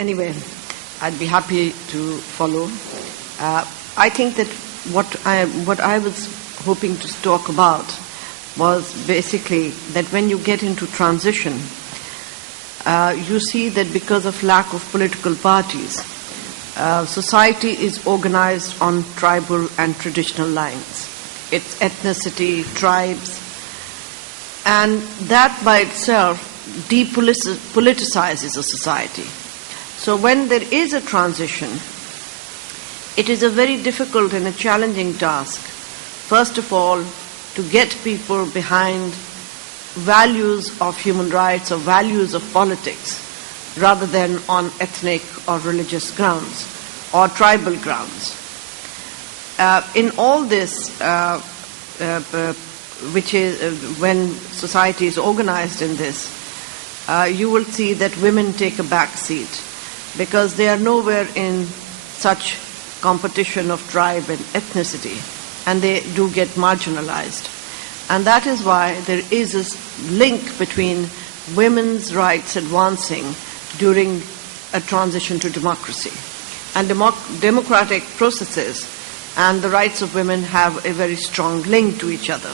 Anyway, I'd be happy to follow. I think that what I was hoping to talk about was basically that when you get into transition, you see that because of lack of political parties, society is organized on tribal and traditional lines. It's ethnicity, tribes, and that by itself depoliticizes a society. So when there is a transition, it is a very difficult and a challenging task, first of all, to get people behind values of human rights or values of politics rather than on ethnic or religious grounds or tribal grounds. In all this, which is when society is organized in this, you will see that women take a back seat because they are nowhere in such competition of tribe and ethnicity, and they do get marginalized. And that is why there is this link between women's rights advancing during a transition to democracy. And democratic processes and the rights of women have a very strong link to each other.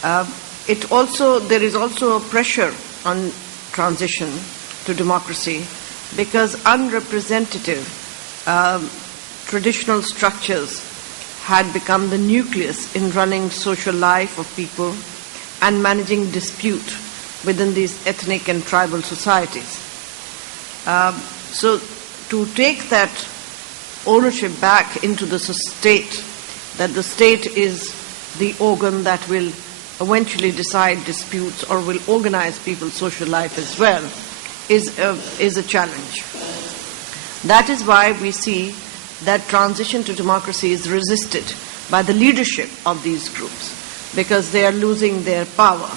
There is also a pressure on transition to democracy because unrepresentative traditional structures had become the nucleus in running social life of people and managing dispute within these ethnic and tribal societies. So to take that ownership back into the state, that the state is the organ that will eventually decide disputes or will organize people's social life as well, is a challenge. That is why we see that transition to democracy is resisted by the leadership of these groups because they are losing their power.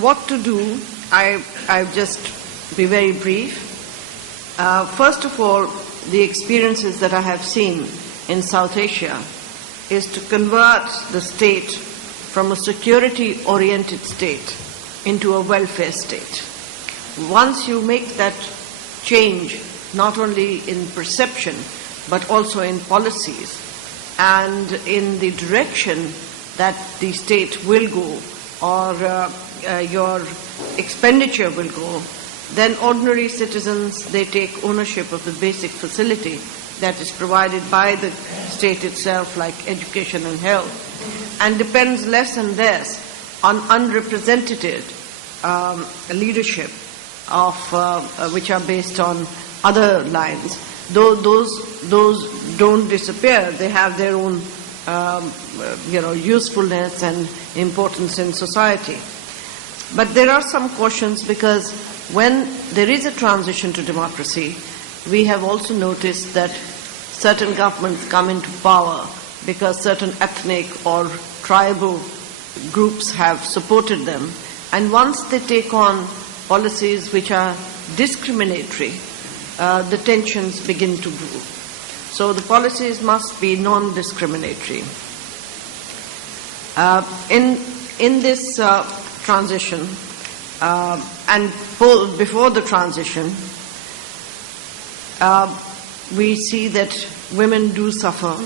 What to do? I'll just be very brief. First of all, the experiences that I have seen in South Asia is to convert the state from a security-oriented state into a welfare state. Once you make that change, not only in perception, but also in policies and in the direction that the state will go or your expenditure will go, then ordinary citizens, they take ownership of the basic facility that is provided by the state itself, like education and health, and depends less and less on unrepresented leadership of which are based on other lines. Though those don't disappear, they have their own usefulness and importance in society. But there are some cautions because when there is a transition to democracy, we have also noticed that certain governments come into power because certain ethnic or tribal groups have supported them. And once they take on policies which are discriminatory, the tensions begin to grow. So the policies must be non-discriminatory. In this transition, and before the transition, we see that women do suffer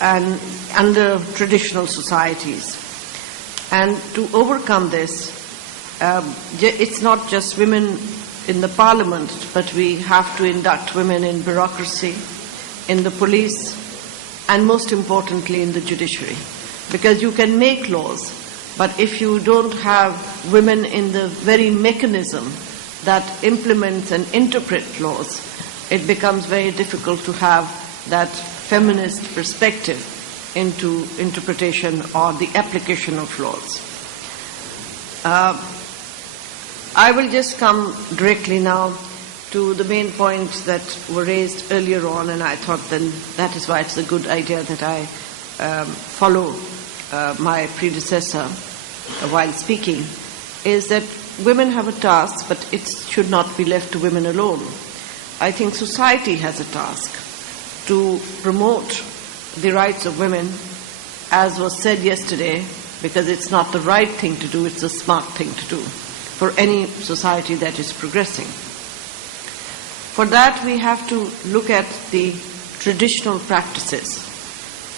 and under traditional societies. And to overcome this, it's not just women in the parliament, but we have to induct women in bureaucracy, in the police, and most importantly in the judiciary. Because you can make laws, but if you don't have women in the very mechanism that implements and interprets laws, it becomes very difficult to have that feminist perspective into interpretation or the application of laws. I will just come directly now to the main points that were raised earlier on, and I thought then that is why it's a good idea that I follow my predecessor while speaking, is that women have a task, but it should not be left to women alone. I think society has a task to promote the rights of women, as was said yesterday, because it's not the right thing to do, it's a smart thing to do. for any society that is progressing. For that, we have to look at the traditional practices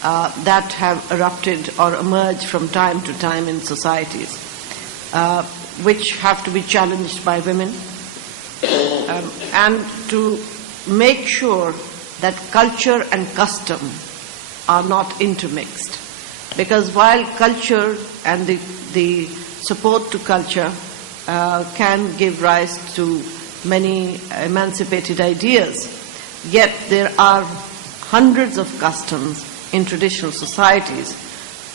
that have erupted or emerged from time to time in societies, which have to be challenged by women, and to make sure that culture and custom are not intermixed. Because while culture and the support to culture can give rise to many emancipated ideas, yet there are hundreds of customs in traditional societies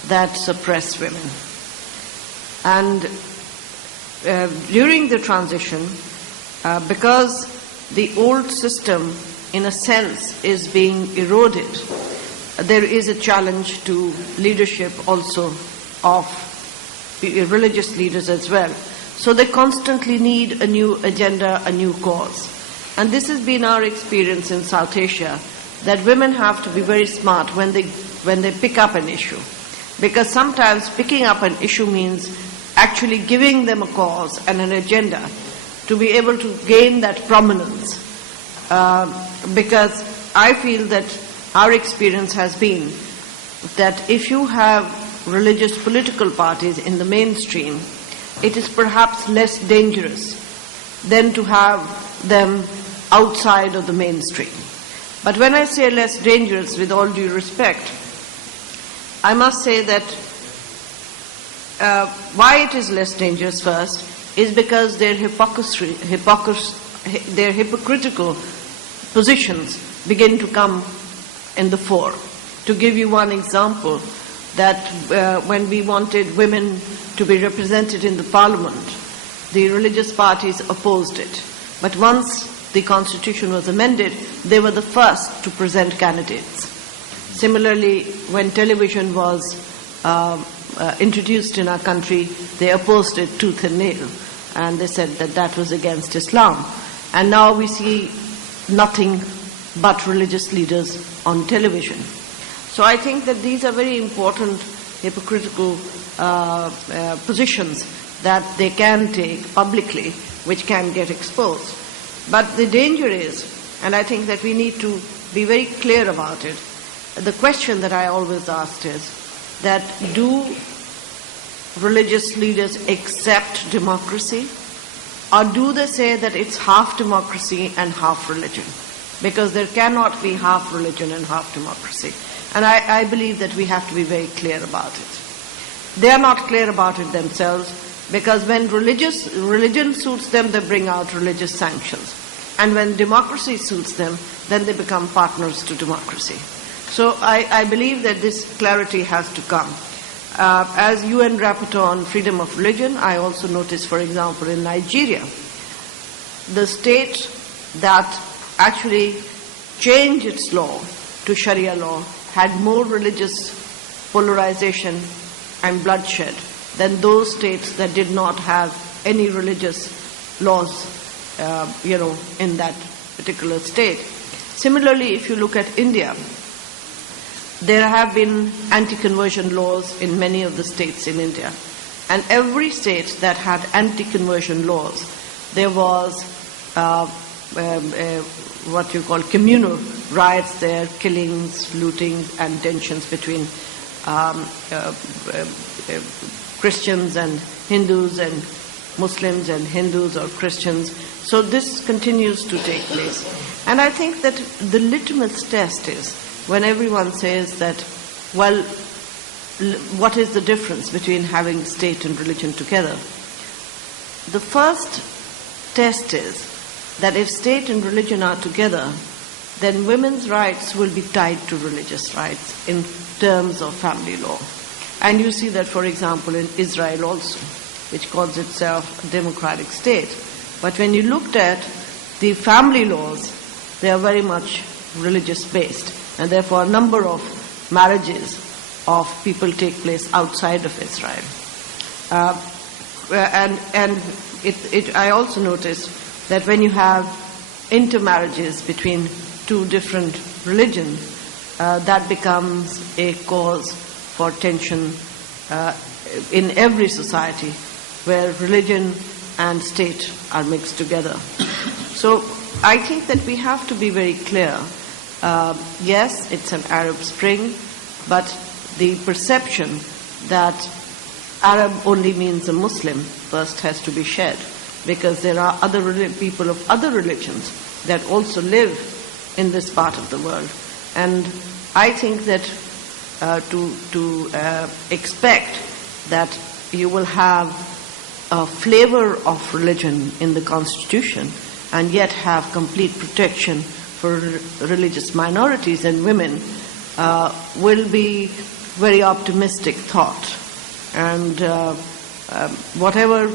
that suppress women. And during the transition, because the old system, in a sense, is being eroded, there is a challenge to leadership also of religious leaders as well. So they constantly need a new agenda, a new cause. And this has been our experience in South Asia, that women have to be very smart when they pick up an issue. Because sometimes picking up an issue means actually giving them a cause and an agenda to be able to gain that prominence. Because I feel that our experience has been that if you have religious political parties in the mainstream, it is perhaps less dangerous than to have them outside of the mainstream. But when I say less dangerous, with all due respect, I must say that why it is less dangerous first is because their hypocritical positions begin to come in the fore. To give you one example, that when we wanted women to be represented in the parliament, the religious parties opposed it. But once the constitution was amended, they were the first to present candidates. Similarly, when television was introduced in our country, they opposed it tooth and nail, and they said that that was against Islam. And now we see nothing but religious leaders on television. So I think that these are very important hypocritical positions that they can take publicly, which can get exposed. But the danger is, and I think that we need to be very clear about it, the question that I always asked is that do religious leaders accept democracy, or do they say that it's half democracy and half religion? Because there cannot be half religion and half democracy. And I believe that we have to be very clear about it. They are not clear about it themselves, because when religion suits them, they bring out religious sanctions. And when democracy suits them, then they become partners to democracy. So I believe that this clarity has to come. As UN Rapporteur on Freedom of Religion, I also noticed, for example, in Nigeria, the state that actually changed its law to Sharia law had more religious polarization and bloodshed than those states that did not have any religious laws, in that particular state. Similarly, if you look at India, there have been anti-conversion laws in many of the states in India. And every state that had anti-conversion laws, there was what you call communal riots there, killings, looting, and tensions between Christians and Hindus, and Muslims and Hindus or Christians. So this continues to take place. And I think that the litmus test is when everyone says that, well, what is the difference between having state and religion together? The first test is that if state and religion are together, then women's rights will be tied to religious rights in terms of family law. And you see that, for example, in Israel also, which calls itself a democratic state. But when you looked at the family laws, they are very much religious-based. And therefore, a number of marriages of people take place outside of Israel. I also noticed that when you have intermarriages between two different religions, that becomes a cause for tension in every society, where religion and state are mixed together. So I think that we have to be very clear. Yes, it's an Arab Spring, but the perception that Arab only means a Muslim first has to be shed, because there are other people of other religions that also live in this part of the world. And I think that to expect that you will have a flavor of religion in the Constitution and yet have complete protection for religious minorities and women will be very optimistic thought. And whatever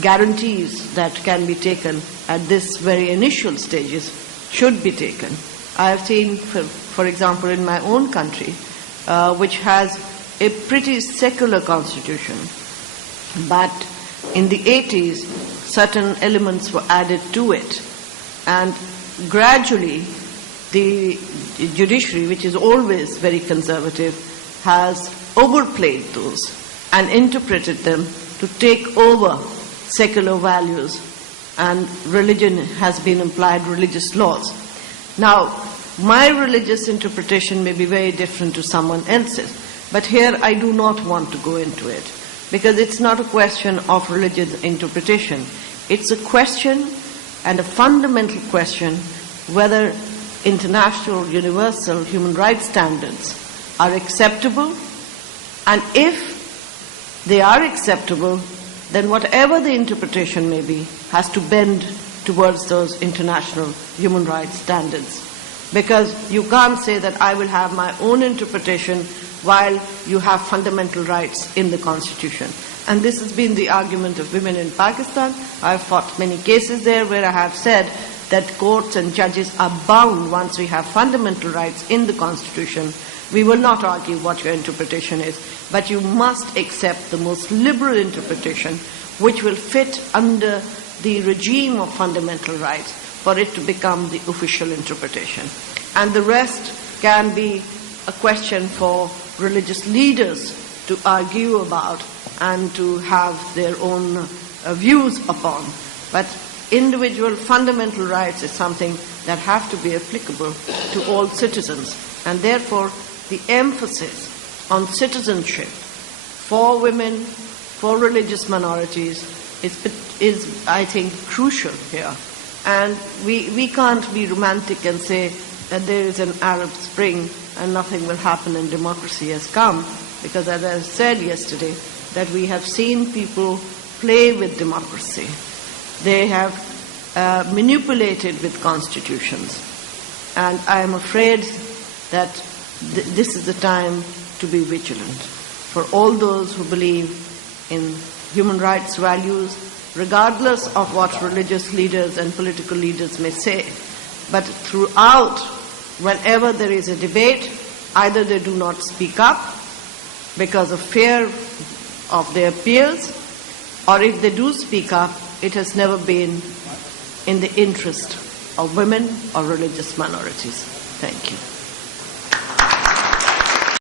guarantees that can be taken at this very initial stages should be taken. I have seen, for example, in my own country, which has a pretty secular constitution, but in the 80s, certain elements were added to it, and gradually the judiciary, which is always very conservative, has overplayed those and interpreted them to take over secular values, and religion has been implied religious laws. Now, my religious interpretation may be very different to someone else's, but here I do not want to go into it, because it's not a question of religious interpretation. It's a question, and a fundamental question, whether international, universal human rights standards are acceptable, and if they are acceptable, then whatever the interpretation may be has to bend towards those international human rights standards. Because you can't say that I will have my own interpretation while you have fundamental rights in the Constitution. And this has been the argument of women in Pakistan. I've fought many cases there where I have said that courts and judges are bound, once we have fundamental rights in the Constitution. We will not argue what your interpretation is, but you must accept the most liberal interpretation which will fit under the regime of fundamental rights for it to become the official interpretation. And the rest can be a question for religious leaders to argue about and to have their own views upon. But individual fundamental rights is something that have to be applicable to all citizens. And therefore, the emphasis on citizenship for women, for religious minorities, is I think, crucial here. And we can't be romantic and say that there is an Arab Spring and nothing will happen and democracy has come, because as I said yesterday, that we have seen people play with democracy. They have manipulated with constitutions. And I am afraid that this is the time to be vigilant for all those who believe in human rights values, regardless of what religious leaders and political leaders may say. But throughout, whenever there is a debate, either they do not speak up because of fear of their peers, or if they do speak up, it has never been in the interest of women or religious minorities. Thank you.